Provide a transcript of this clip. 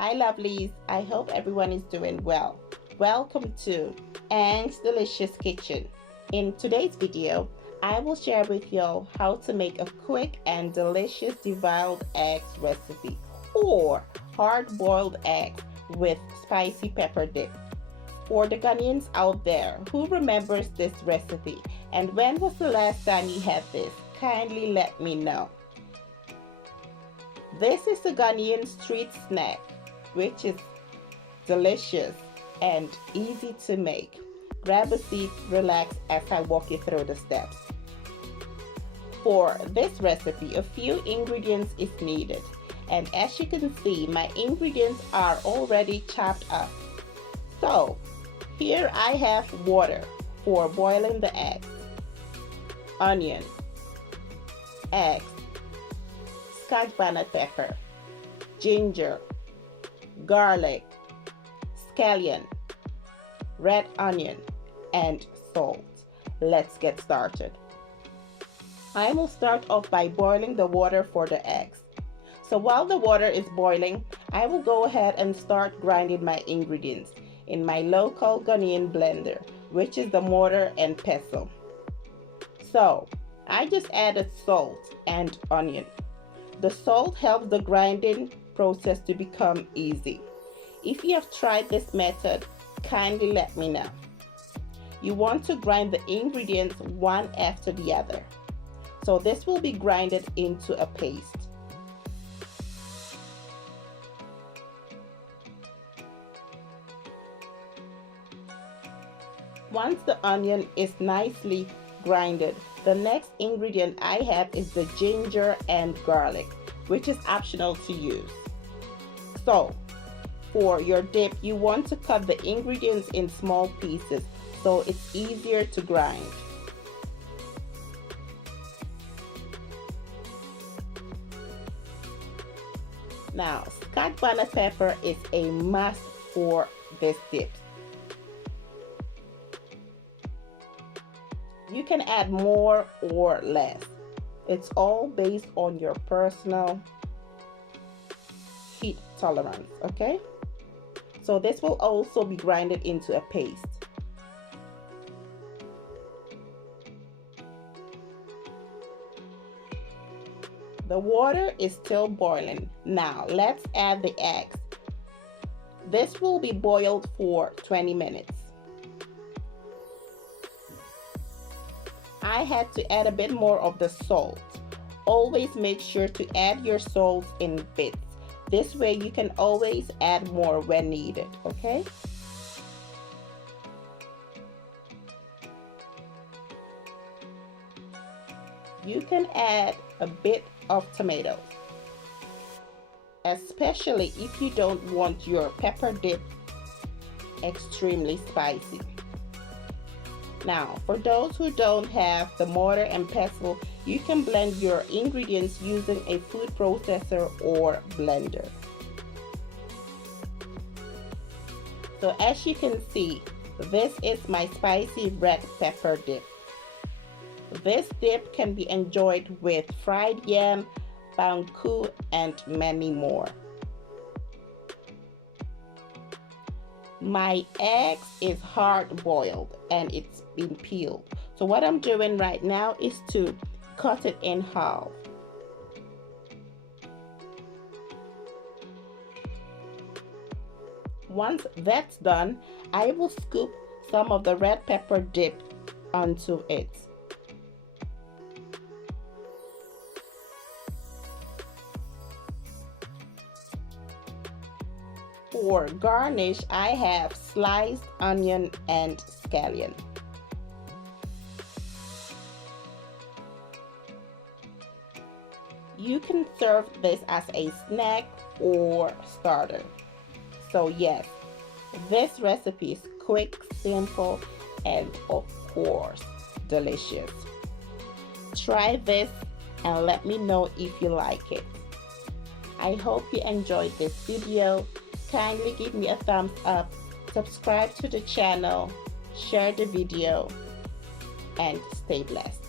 Hi lovelies, I hope everyone is doing well. Welcome to Anne's Delicious Kitchen. In today's video, I will share with y'all how to make a quick and delicious deviled eggs recipe or hard-boiled eggs with spicy pepper dip. For the Ghanaians out there who remembers this recipe and when was the last time you had this, kindly let me know. This is a Ghanaian street snack which is delicious and easy to make. Grab a seat, relax as I walk you through the steps. For this recipe, a few ingredients is needed, and as you can see, my ingredients are already chopped up. So here I have water for boiling the eggs, onion, eggs, Scotch bonnet pepper, ginger, garlic, scallion, red onion, and salt. Let's get started. I will start off by boiling the water for the eggs. So while the water is boiling, I will go ahead and start grinding my ingredients in my local Ghanaian blender, which is the mortar and pestle. So I just added salt and onion. The salt helps the grinding process to become easy. If you have tried this method, kindly let me know. You want to grind the ingredients one after the other. So this will be grinded into a paste. Once the onion is nicely grinded, the next ingredient I have is the ginger and garlic, which is optional to use. So for your dip, you want to cut the ingredients in small pieces so it's easier to grind. Now, Scotch bonnet pepper is a must for this dip. You can add more or less. It's all based on your personal heat tolerance, okay? So this will also be grinded into a paste. The water is still boiling. Now let's add the eggs. This will be boiled for 20 minutes. I had to add a bit more of the salt. Always make sure to add your salt in bits. This way you can always add more when needed, okay? You can add a bit of tomatoes, especially if you don't want your pepper dip extremely spicy. Now, for those who don't have the mortar and pestle, you can blend your ingredients using a food processor or blender. So as you can see, this is my spicy red pepper dip. This dip can be enjoyed with fried yam, banku, and many more. My eggs is hard boiled and it's been peeled. So what I'm doing right now is to cut it in half. Once that's done, I will scoop some of the red pepper dip onto it. For garnish, I have sliced onion and scallion. You can serve this as a snack or starter. So yes, this recipe is quick, simple, and of course, delicious. Try this and let me know if you like it. I hope you enjoyed this video. Kindly give me a thumbs up, subscribe to the channel, share the video, and stay blessed.